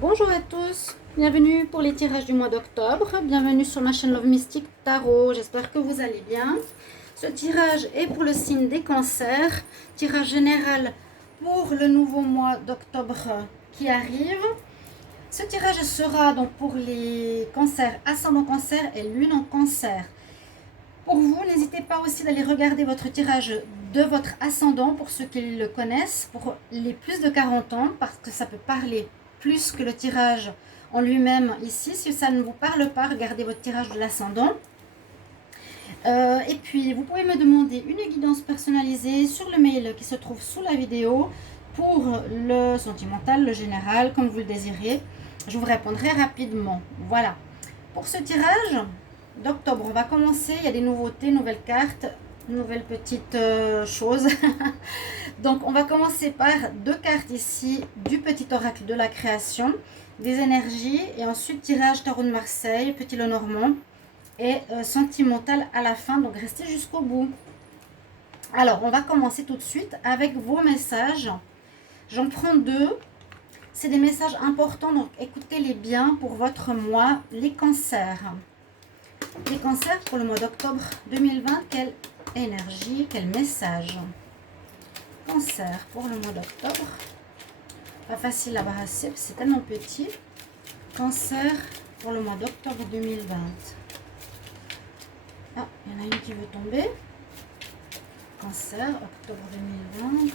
Bonjour à tous, bienvenue pour les tirages du mois d'octobre, bienvenue sur ma chaîne Love Mystic Tarot, j'espère que vous allez bien. Ce tirage est pour le signe des cancers, tirage général pour le nouveau mois d'octobre qui arrive. Ce tirage sera donc pour les cancers, ascendant cancer et lune en cancer. Pour vous, n'hésitez pas aussi d'aller regarder votre tirage de votre ascendant pour ceux qui le connaissent, pour les plus de 40 ans, parce que ça peut parler plus que le tirage en lui-même ici. Si ça ne vous parle pas, regardez votre tirage de l'ascendant. Et puis, vous pouvez me demander une guidance personnalisée sur le mail qui se trouve sous la vidéo pour le sentimental, le général, comme vous le désirez. Je vous répondrai rapidement. Voilà. Pour ce tirage d'octobre, on va commencer. Il y a des nouveautés, nouvelles cartes, nouvelles petites choses. Donc, on va commencer par deux cartes ici du petit oracle de la création, des énergies, et ensuite tirage tarot de Marseille, petit Lenormand et sentimental à la fin. Donc, restez jusqu'au bout. Alors, on va commencer tout de suite avec vos messages. J'en prends deux. C'est des messages importants, donc écoutez-les bien pour votre mois, les cancers. Les cancers pour le mois d'octobre 2020, quelle énergie, quel message. Cancer pour le mois d'octobre. Pas facile à brasser, c'est tellement petit. Cancer pour le mois d'octobre 2020. Ah, il y en a une qui veut tomber. Cancer, octobre 2020.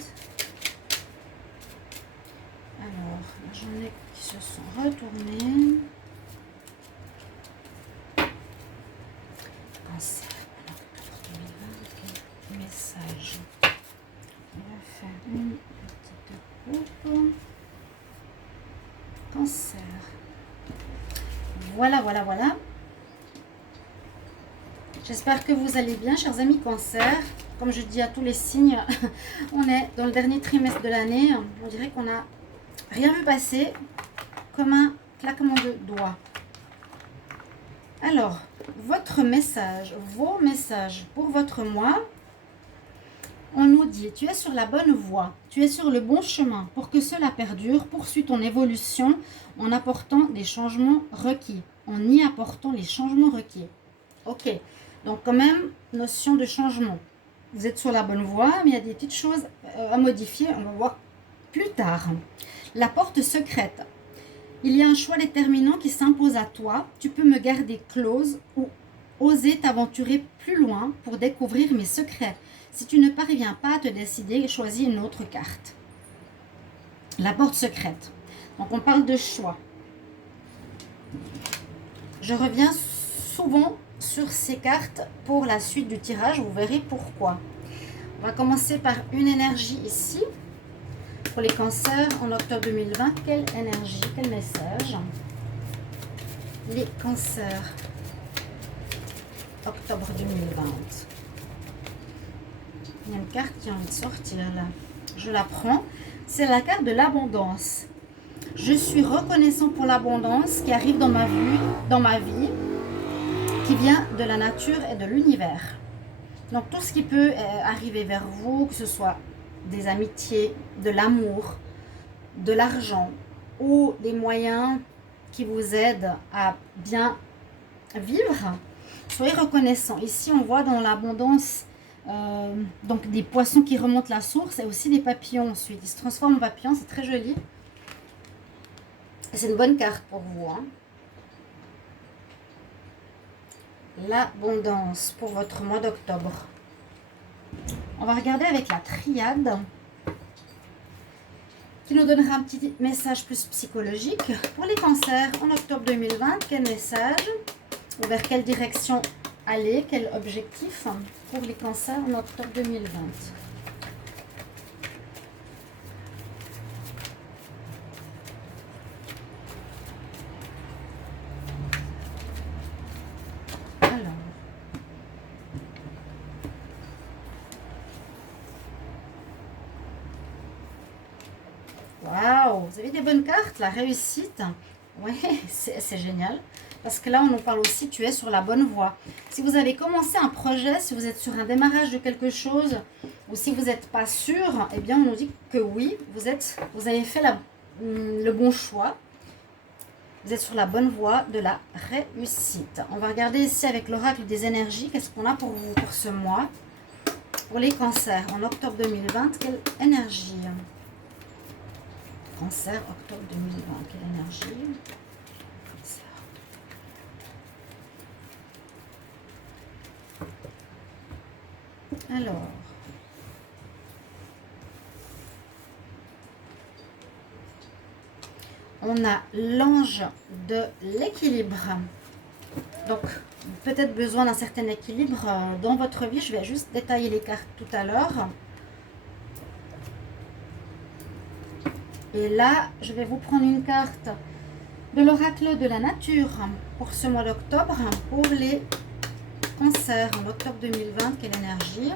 Alors, j'en ai qui se sont retournés. Cancer, octobre 2020, quel message. On va faire une petite coupe. Cancer. Voilà. J'espère que vous allez bien, chers amis cancer. Comme je dis à tous les signes, on est dans le dernier trimestre de l'année. On dirait qu'on n'a rien vu passer, comme un claquement de doigts. Alors, votre message, vos messages pour votre mois, on nous dit, tu es sur la bonne voie, tu es sur le bon chemin. Pour que cela perdure, poursuis ton évolution en apportant des changements requis, en y apportant les changements requis. Ok, donc quand même, notion de changement. Vous êtes sur la bonne voie, mais il y a des petites choses à modifier, on va voir plus tard. La porte secrète. Il y a un choix déterminant qui s'impose à toi. Tu peux me garder close ou oser t'aventurer plus loin pour découvrir mes secrets. Si tu ne parviens pas à te décider, choisis une autre carte. La porte secrète. Donc on parle de choix. Je reviens souvent sur ces cartes pour la suite du tirage. Vous verrez pourquoi. On va commencer par une énergie ici. Pour les cancers en octobre 2020, quelle énergie, quel message. Les cancers, octobre 2020. Il y a une carte qui a envie de sortir là. Je la prends. C'est la carte de l'abondance. Je suis reconnaissant pour l'abondance qui arrive dans ma vie, qui vient de la nature et de l'univers. Donc tout ce qui peut arriver vers vous, que ce soit des amitiés, de l'amour, de l'argent ou des moyens qui vous aident à bien vivre, soyez reconnaissants. Ici, on voit dans l'abondance donc des poissons qui remontent la source et aussi des papillons ensuite. Ils se transforment en papillons, c'est très joli. C'est une bonne carte pour vous. Hein. L'abondance pour votre mois d'octobre. On va regarder avec la triade qui nous donnera un petit message plus psychologique. Pour les cancers en octobre 2020, quel message ou vers quelle direction aller, quel objectif pour les cancers en octobre 2020. Waouh, vous avez des bonnes cartes, la réussite. Oui, c'est génial. Parce que là, on nous parle aussi, tu es sur la bonne voie. Si vous avez commencé un projet, si vous êtes sur un démarrage de quelque chose, ou si vous n'êtes pas sûr, eh bien, on nous dit que oui, vous avez fait le bon choix. Vous êtes sur la bonne voie de la réussite. On va regarder ici avec l'oracle des énergies. Qu'est-ce qu'on a pour vous pour ce mois? Pour les cancers, en octobre 2020, quelle énergie? Cancer, octobre 2020, quelle énergie? Cancer. Alors, on a l'ange de l'équilibre. Donc, peut-être besoin d'un certain équilibre dans votre vie. Je vais juste détailler les cartes tout à l'heure. Et là, je vais vous prendre une carte de l'oracle de la nature pour ce mois d'octobre. Pour les cancers, en octobre 2020, quelle énergie?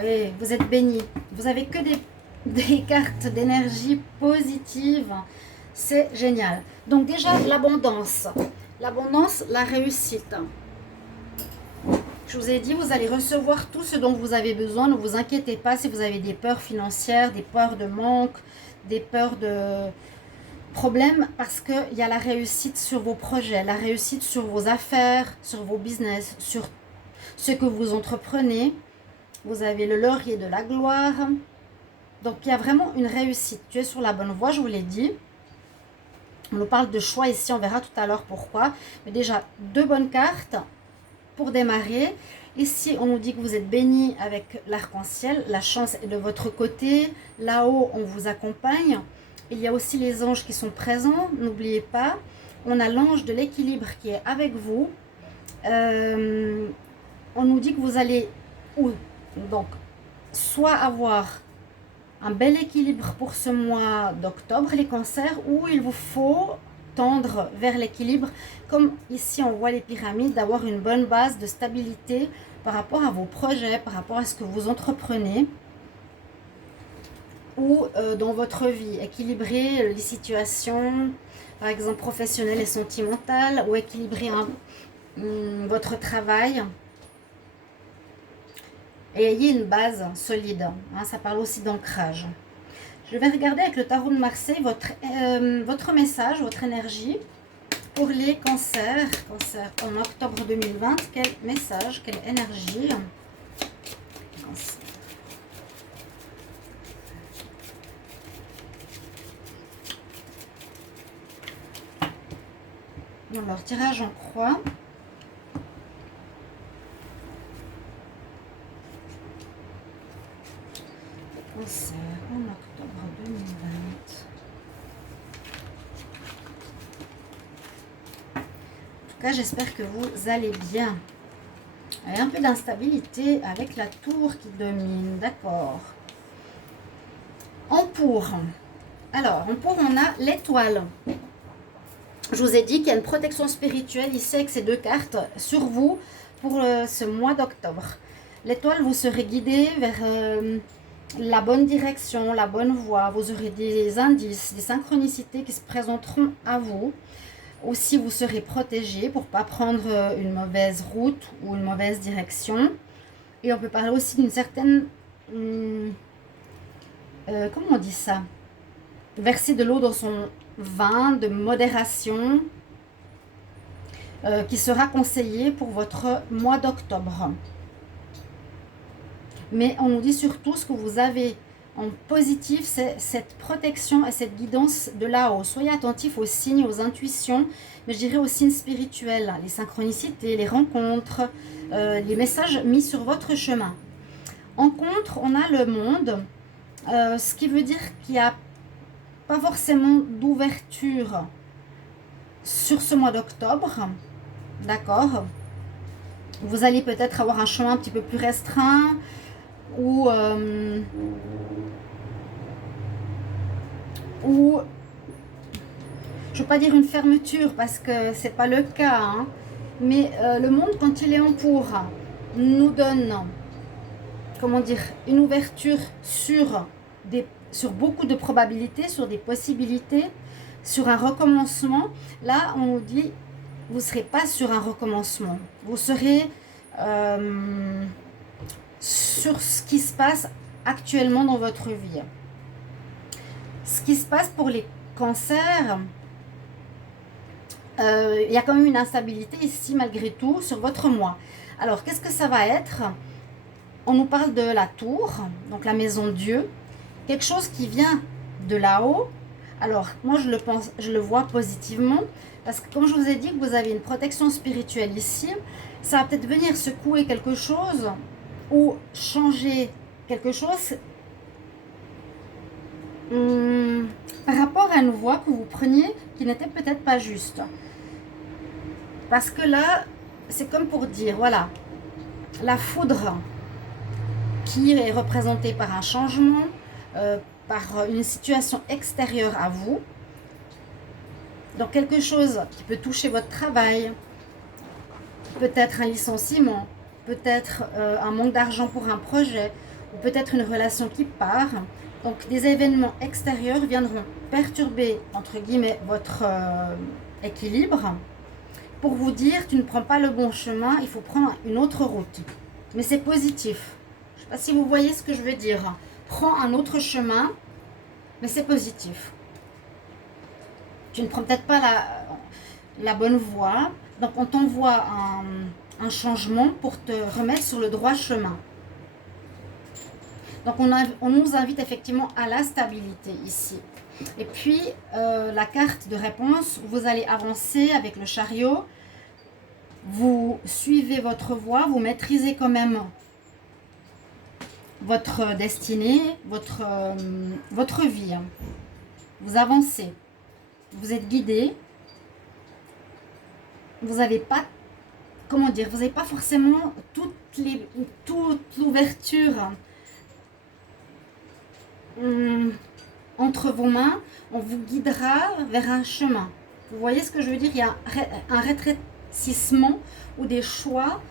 Oui, vous êtes bénis. Vous avez que des cartes d'énergie positive. C'est génial. Donc déjà, l'abondance. L'abondance, la réussite. Je vous ai dit, vous allez recevoir tout ce dont vous avez besoin. Ne vous inquiétez pas si vous avez des peurs financières, des peurs de manque, des peurs de problèmes, parce qu'il y a la réussite sur vos projets, la réussite sur vos affaires, sur vos business, sur ce que vous entreprenez. Vous avez le laurier de la gloire. Donc, il y a vraiment une réussite. Tu es sur la bonne voie, je vous l'ai dit. On nous parle de choix ici, on verra tout à l'heure pourquoi. Mais déjà, deux bonnes cartes pour démarrer. Ici, on nous dit que vous êtes bénis avec l'arc-en-ciel. La chance est de votre côté. Là-haut, on vous accompagne. Il y a aussi les anges qui sont présents. N'oubliez pas. On a l'ange de l'équilibre qui est avec vous. On nous dit que vous allez... Donc, soit avoir un bel équilibre pour ce mois d'octobre, les cancers, ou il vous faut tendre vers l'équilibre, comme ici on voit les pyramides, d'avoir une bonne base de stabilité par rapport à vos projets, par rapport à ce que vous entreprenez, ou dans votre vie, équilibrer les situations, par exemple professionnelles et sentimentales, ou équilibrer votre travail. Et ayez une base solide. Hein, ça parle aussi d'ancrage. Je vais regarder avec le tarot de Marseille votre message, votre énergie pour les cancers. Cancer en octobre 2020. Quel message, quelle énergie? Cancer. Alors, tirage en croix. Cancer en octobre 2020. En tout cas, j'espère que vous allez bien. Il y a un peu d'instabilité avec la tour qui domine, d'accord. En pour. Alors, en pour, on a l'étoile. Je vous ai dit qu'il y a une protection spirituelle ici avec ces deux cartes sur vous pour ce mois d'octobre. L'étoile, vous serez guidé vers... la bonne direction, la bonne voie. Vous aurez des indices, des synchronicités qui se présenteront à vous. Aussi, vous serez protégé pour ne pas prendre une mauvaise route ou une mauvaise direction. Et on peut parler aussi d'une certaine... comment on dit ça? Verser de l'eau dans son vin, de modération, qui sera conseillé pour votre mois d'octobre. Mais on nous dit surtout ce que vous avez en positif, c'est cette protection et cette guidance de là-haut. Soyez attentifs aux signes, aux intuitions, mais je dirais aux signes spirituels, les synchronicités, les rencontres, les messages mis sur votre chemin. En contre, on a le monde, ce qui veut dire qu'il n'y a pas forcément d'ouverture sur ce mois d'octobre. D'accord? Vous allez peut-être avoir un chemin un petit peu plus restreint, ou je ne veux pas dire une fermeture parce que c'est pas le cas, hein, mais le monde quand il est en pour nous donne, comment dire, une ouverture sur beaucoup de probabilités, sur des possibilités, sur un recommencement. Là, on nous dit, vous ne serez pas sur un recommencement. Vous serez sur ce qui se passe actuellement dans votre vie. Ce qui se passe pour les cancers, il y a quand même une instabilité ici malgré tout sur votre mois. Alors, qu'est-ce que ça va être? On nous parle de la tour, donc la maison de Dieu, quelque chose qui vient de là-haut. Alors, moi, je le vois positivement, parce que comme je vous ai dit que vous avez une protection spirituelle ici, ça va peut-être venir secouer quelque chose ou changer quelque chose par rapport à une voie que vous preniez qui n'était peut-être pas juste. Parce que là, c'est comme pour dire, voilà, la foudre qui est représentée par un changement, par une situation extérieure à vous. Donc quelque chose qui peut toucher votre travail, peut-être un licenciement, peut-être un manque d'argent pour un projet, ou peut-être une relation qui part. Donc des événements extérieurs viendront perturber, entre guillemets, votre équilibre pour vous dire, tu ne prends pas le bon chemin, il faut prendre une autre route. Mais c'est positif. Je ne sais pas si vous voyez ce que je veux dire. Prends un autre chemin, mais c'est positif. Tu ne prends peut-être pas la bonne voie, donc on t'envoie un changement pour te remettre sur le droit chemin. Donc on nous invite effectivement à la stabilité ici. Et puis la carte de réponse, vous allez avancer avec le chariot, vous suivez votre voie, vous maîtrisez quand même votre destinée, votre vie. Vous avancez, vous êtes guidé, vous n'avez pas, comment dire, vous n'avez pas forcément toute l'ouverture entre vos mains. On vous guidera vers un chemin. Vous voyez ce que je veux dire? Il y a un rétrécissement ou des choix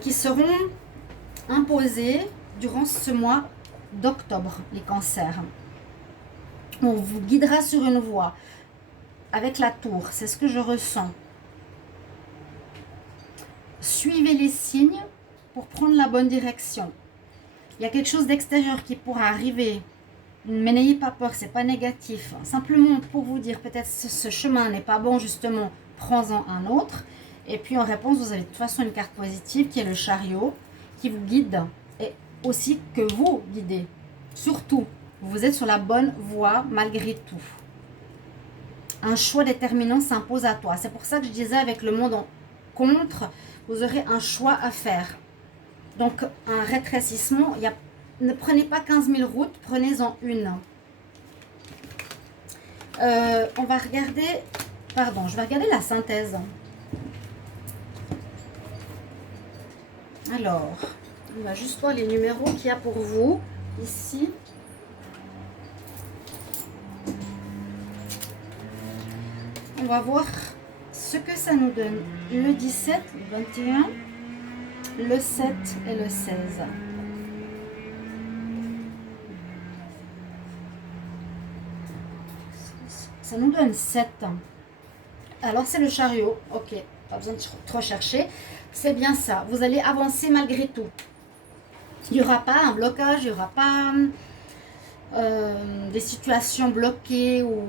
qui seront imposés durant ce mois d'octobre, les cancers. On vous guidera sur une voie avec la tour, c'est ce que je ressens. Suivez les signes pour prendre la bonne direction. Il y a quelque chose d'extérieur qui pourra arriver, mais n'ayez pas peur, c'est pas négatif. Simplement pour vous dire, peut-être ce chemin n'est pas bon, justement, prends-en un autre. Et puis en réponse, vous avez de toute façon une carte positive qui est le chariot, qui vous guide et aussi que vous guidez. Surtout, vous êtes sur la bonne voie malgré tout. Un choix déterminant s'impose à toi. C'est pour ça que je disais avec le monde en contre, vous aurez un choix à faire. Donc un rétrécissement, ne prenez pas 15 000 routes, prenez-en une. On va regarder, je vais regarder la synthèse. Alors, on va juste voir les numéros qu'il y a pour vous ici. On va voir ce que ça nous donne. Le 17, le 21, le 7 et le 16. Ça nous donne 7. Alors c'est le chariot. Ok, pas besoin de trop chercher. C'est bien ça. Vous allez avancer malgré tout. Il n'y aura pas un blocage, il n'y aura pas des situations bloquées ou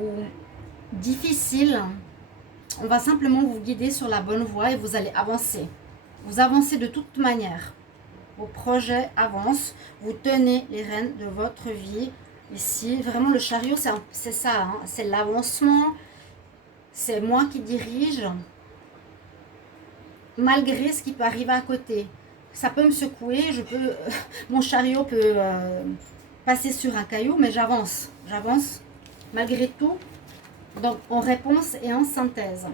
difficiles. On va simplement vous guider sur la bonne voie et vous allez avancer. Vous avancez de toute manière. Vos projets avancent. Vous tenez les rênes de votre vie. Ici, vraiment le chariot, c'est ça. Hein, c'est l'avancement. C'est moi qui dirige. Malgré ce qui peut arriver à côté. Ça peut me secouer. Mon chariot peut passer sur un caillou, mais j'avance. J'avance malgré tout. Donc, en réponse et en synthèse.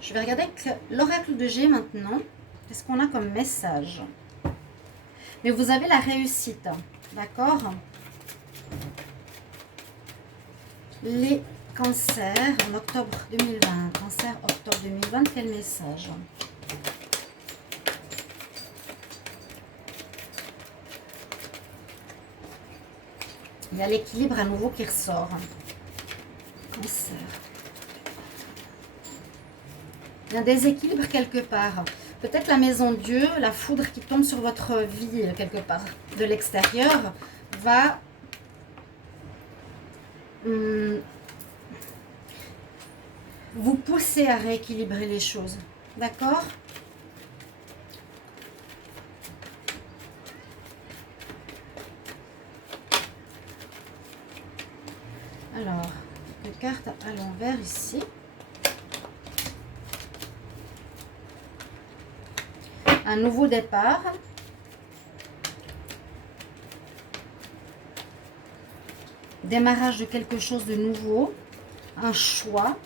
Je vais regarder avec l'oracle de G maintenant. Qu'est-ce qu'on a comme message? Mais vous avez la réussite. D'accord? Les cancers en octobre 2020. Cancer octobre 2020, quel message? Il y a l'équilibre à nouveau qui ressort. Cancer. Il y a un déséquilibre quelque part. Peut-être la maison Dieu, la foudre qui tombe sur votre vie quelque part de l'extérieur va vous pousser à rééquilibrer les choses. D'accord? Alors, quelques cartes à l'envers ici. Un nouveau départ. Démarrage de quelque chose de nouveau. Un choix.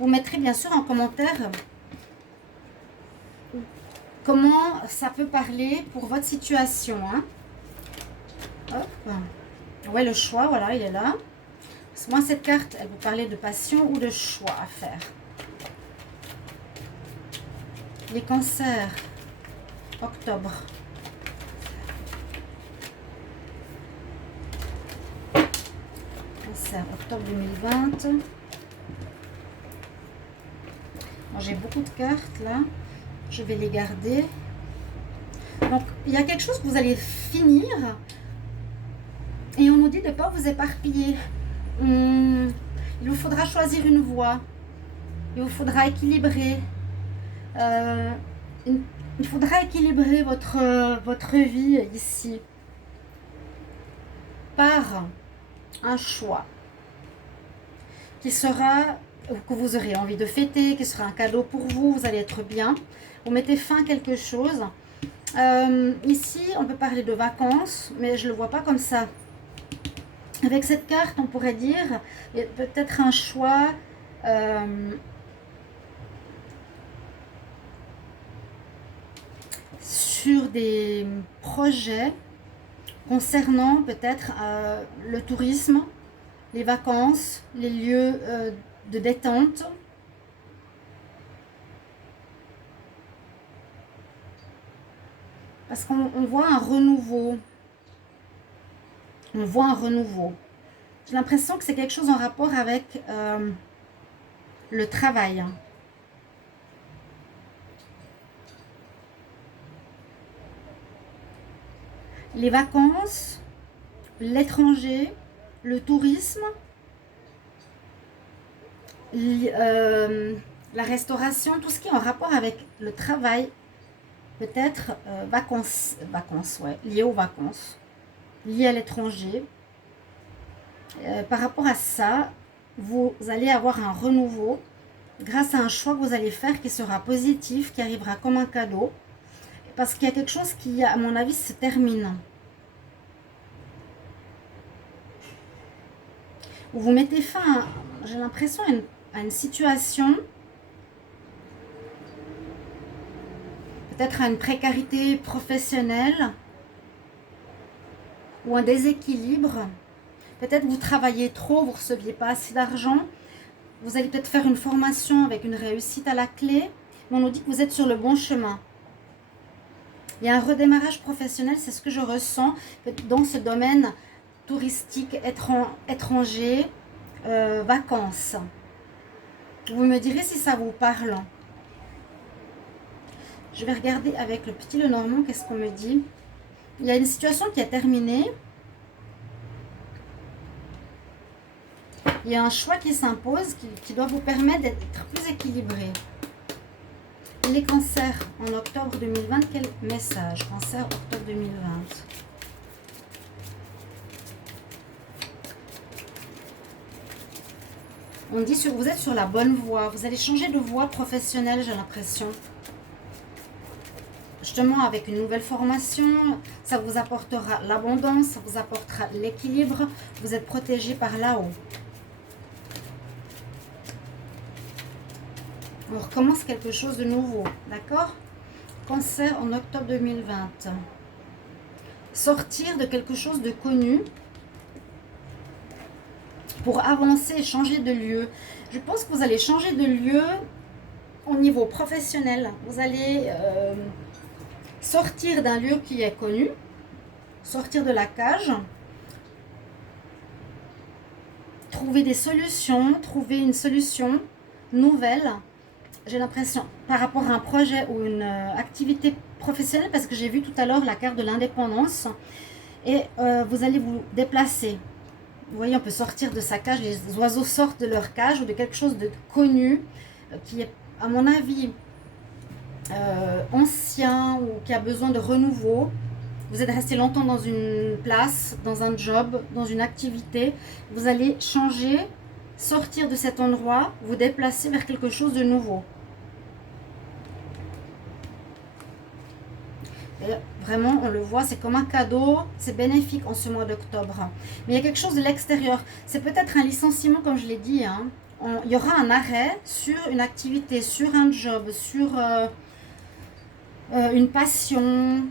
Vous mettrez bien sûr en commentaire comment ça peut parler pour votre situation. Hein. Hop. Ouais, le choix, voilà, il est là. Moi, cette carte, elle vous parlait de passion ou de choix à faire. Les cancers, octobre. Cancer, octobre 2020. Bon, j'ai beaucoup de cartes là. Je vais les garder. Donc, il y a quelque chose que vous allez finir. Et on nous dit de ne pas vous éparpiller. Il vous faudra choisir une voie. Il vous faudra équilibrer. Il faudra équilibrer votre vie ici par un choix qui sera, que vous aurez envie de fêter, qui sera un cadeau pour vous, vous allez être bien. Vous mettez fin à quelque chose. Ici, on peut parler de vacances, mais je ne le vois pas comme ça. Avec cette carte, on pourrait dire peut-être un choix sur des projets concernant peut-être le tourisme, les vacances, les lieux de détente. Parce qu'on voit un renouveau. On voit un renouveau. J'ai l'impression que c'est quelque chose en rapport avec le travail. Les vacances, l'étranger, le tourisme, la restauration, tout ce qui est en rapport avec le travail, peut-être vacances, ouais, liées aux vacances, liées à l'étranger. Par rapport à ça, vous allez avoir un renouveau grâce à un choix que vous allez faire qui sera positif, qui arrivera comme un cadeau. Parce qu'il y a quelque chose qui, à mon avis, se termine. Vous mettez fin, j'ai l'impression, à une situation, peut-être à une précarité professionnelle ou un déséquilibre. Peut-être vous travaillez trop, vous ne receviez pas assez d'argent. Vous allez peut-être faire une formation avec une réussite à la clé. Mais on nous dit que vous êtes sur le bon chemin. Il y a un redémarrage professionnel, c'est ce que je ressens dans ce domaine touristique, étranger, vacances. Vous me direz si ça vous parle. Je vais regarder avec le petit Lenormand, qu'est-ce qu'on me dit. Il y a une situation qui est terminée. Il y a un choix qui s'impose, qui doit vous permettre d'être plus équilibré. Les cancers en octobre 2020, quel message? Cancer octobre 2020. On dit que vous êtes sur la bonne voie. Vous allez changer de voie professionnelle, j'ai l'impression. Justement, avec une nouvelle formation, ça vous apportera l'abondance, ça vous apportera l'équilibre. Vous êtes protégé par là-haut. On recommence quelque chose de nouveau, d'accord? Cancer en octobre 2020. Sortir de quelque chose de connu pour avancer et changer de lieu. Je pense que vous allez changer de lieu au niveau professionnel. Vous allez sortir d'un lieu qui est connu, sortir de la cage, trouver des solutions, trouver une solution nouvelle, j'ai l'impression, par rapport à un projet ou une activité professionnelle, parce que j'ai vu tout à l'heure la carte de l'indépendance, et vous allez vous déplacer. Vous voyez, on peut sortir de sa cage, les oiseaux sortent de leur cage ou de quelque chose de connu, qui est, à mon avis, ancien ou qui a besoin de renouveau. Vous êtes resté longtemps dans une place, dans un job, dans une activité. Vous allez changer, sortir de cet endroit, vous déplacer vers quelque chose de nouveau. Et vraiment, on le voit, c'est comme un cadeau, c'est bénéfique en ce mois d'octobre. Mais il y a quelque chose de l'extérieur. C'est peut-être un licenciement, comme je l'ai dit. Hein. Il y aura un arrêt sur une activité, sur un job, sur une passion,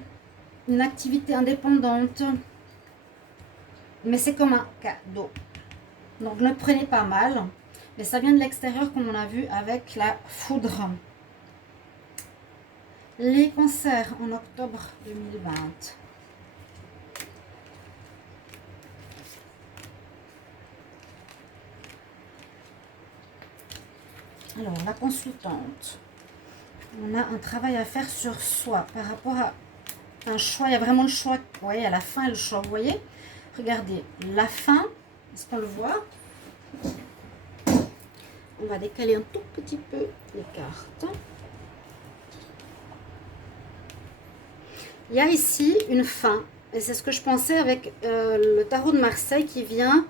une activité indépendante. Mais c'est comme un cadeau. Donc ne prenez pas mal. Mais ça vient de l'extérieur, comme on a vu avec la foudre. Les cancers en octobre 2020. Alors, la consultante. On a un travail à faire sur soi par rapport à un choix. Il y a vraiment le choix. Vous voyez, à la fin, le choix. Vous voyez? Regardez, la fin. Est-ce qu'on le voit? On va décaler un tout petit peu les cartes. Il y a ici une fin, et c'est ce que je pensais avec le tarot de Marseille qui vient.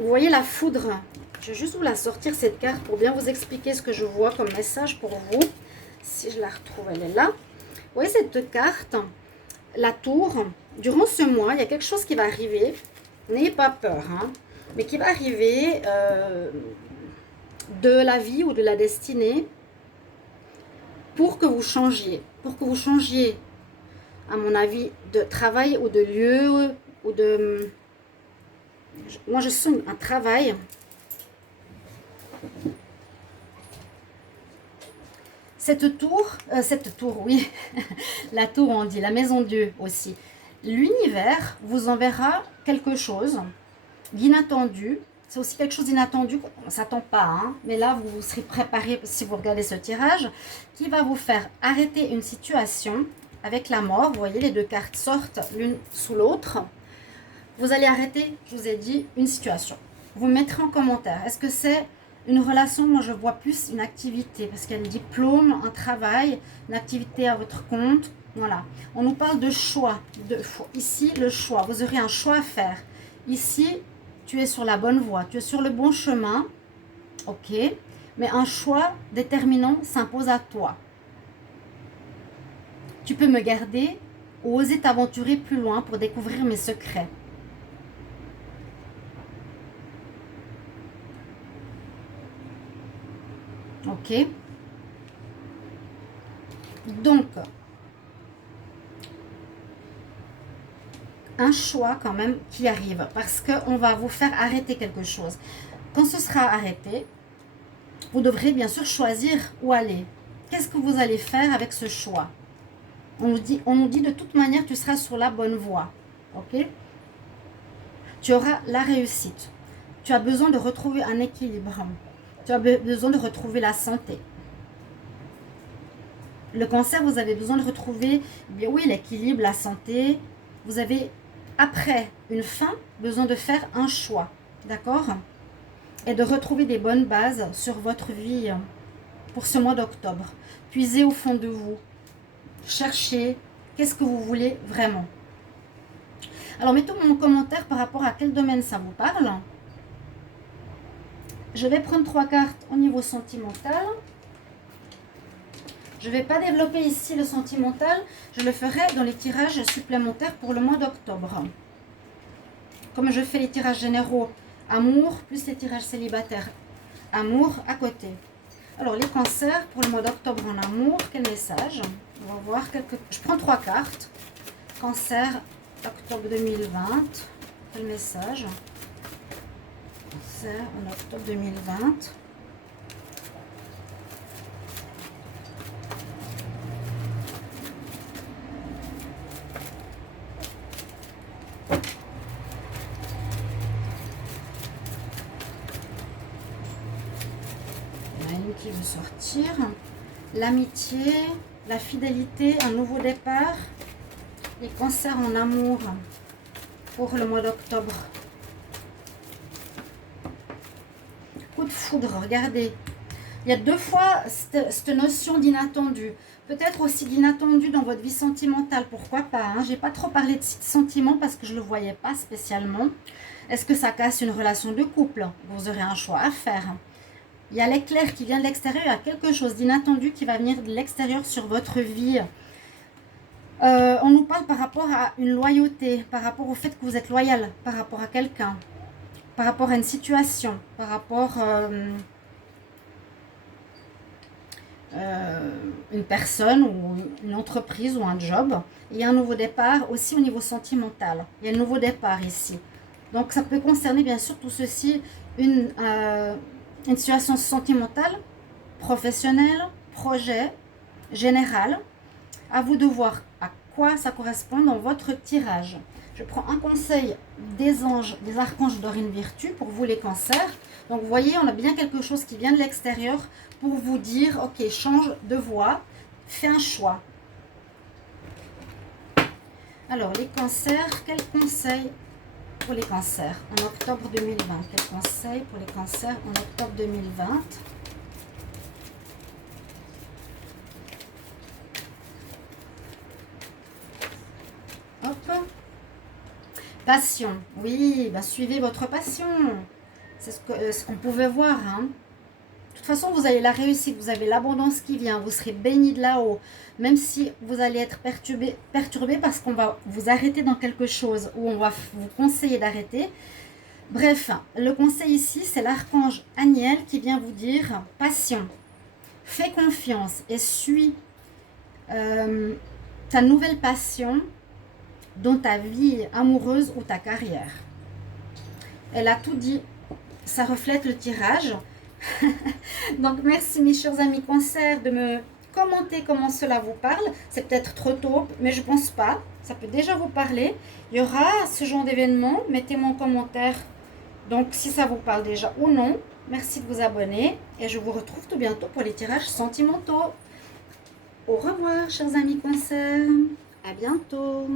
Vous voyez la foudre. Je vais juste vous la sortir cette carte pour bien vous expliquer ce que je vois comme message pour vous. Si je la retrouve, elle est là. Vous voyez cette carte, la tour. Durant ce mois, il y a quelque chose qui va arriver. N'ayez pas peur, hein, mais qui va arriver de la vie ou de la destinée. Pour que vous changiez, à mon avis, de travail ou de lieu, ou de... Moi, je sens un travail. Cette tour, oui, la tour, on dit, la maison Dieu aussi. L'univers vous enverra quelque chose d'inattendu. C'est aussi quelque chose d'inattendu, on ne s'attend pas, hein, mais là, vous serez préparé, si vous regardez ce tirage, qui va vous faire arrêter une situation avec la mort. Vous voyez, les deux cartes sortent l'une sous l'autre. Vous allez arrêter, je vous ai dit, une situation. Vous mettrez en commentaire, est-ce que c'est une relation? Moi, je vois plus une activité, parce qu'il y a le diplôme, un travail, une activité à votre compte. Voilà, on nous parle de choix. Ici, le choix, vous aurez un choix à faire. Ici, tu es sur la bonne voie, tu es sur le bon chemin, ok, mais un choix déterminant s'impose à toi. Tu peux me garder ou oser t'aventurer plus loin pour découvrir mes secrets. Ok. Donc, un choix quand même qui arrive parce qu'on va vous faire arrêter quelque chose. Quand ce sera arrêté, vous devrez bien sûr choisir où aller. Qu'est-ce que vous allez faire avec ce choix? On nous dit de toute manière, tu seras sur la bonne voie. Ok? Tu auras la réussite. Tu as besoin de retrouver un équilibre. Tu as besoin de retrouver la santé. Le cancer, vous avez besoin de retrouver, bien oui, l'équilibre, la santé. Vous avez, après une fin, besoin de faire un choix. D'accord? Et de retrouver des bonnes bases sur votre vie pour ce mois d'octobre. Puisez au fond de vous. Cherchez qu'est-ce que vous voulez vraiment. Alors, mettez-moi en commentaire par rapport à quel domaine ça vous parle. Je vais prendre 3 cartes au niveau sentimental. Je ne vais pas développer ici le sentimental. Je le ferai dans les tirages supplémentaires pour le mois d'octobre. Comme je fais les tirages généraux amour, plus les tirages célibataires amour à côté. Alors, les cancers pour le mois d'octobre en amour, quel message? On va voir quelques... Je prends 3 cartes. Cancer, octobre 2020. Quel message? Cancer en octobre 2020. une qui veut sortir. L'amitié, la fidélité, un nouveau départ. Les cancers en amour pour le mois d'octobre. Coup de foudre, regardez. Il y a deux fois cette notion d'inattendu. Peut-être aussi d'inattendu dans votre vie sentimentale, pourquoi pas. Hein? Je n'ai pas trop parlé de sentiments parce que je ne le voyais pas spécialement. Est-ce que ça casse une relation de couple? Vous aurez un choix à faire. Il y a l'éclair qui vient de l'extérieur, il y a quelque chose d'inattendu qui va venir de l'extérieur sur votre vie. On nous parle par rapport à une loyauté, par rapport au fait que vous êtes loyal, par rapport à quelqu'un, par rapport à une situation, par rapport à une personne ou une entreprise ou un job. Il y a un nouveau départ aussi au niveau sentimental. Il y a un nouveau départ ici. Donc ça peut concerner bien sûr tout ceci, une situation sentimentale, professionnelle, projet, général. À vous de voir à quoi ça correspond dans votre tirage. Je prends un conseil des anges, des archanges Dorine Virtue pour vous les cancers. Donc vous voyez, on a bien quelque chose qui vient de l'extérieur pour vous dire, ok, change de voie, fais un choix. Alors les cancers, quel conseil pour les cancers en octobre 2020? Quel conseil pour les cancers en octobre 2020? Hop. Passion. Oui, bah suivez votre passion. C'est ce qu'on pouvait voir. Hein. De toute façon, vous avez la réussite, vous avez l'abondance qui vient. Vous serez béni de là-haut. Même si vous allez être perturbé parce qu'on va vous arrêter dans quelque chose ou on va vous conseiller d'arrêter. Bref, le conseil ici, c'est l'archange Aniel qui vient vous dire passion. Fais confiance et suis ta nouvelle passion dans ta vie amoureuse ou ta carrière. Elle a tout dit. Ça reflète le tirage. Donc, merci mes chers amis cancer de me commenter comment cela vous parle. C'est peut-être trop tôt, mais je pense pas. Ça peut déjà vous parler. Il y aura ce genre d'événement. Mettez-moi en commentaire. Donc, si ça vous parle déjà ou non. Merci de vous abonner. Et je vous retrouve tout bientôt pour les tirages sentimentaux. Au revoir, chers amis cancer. À bientôt.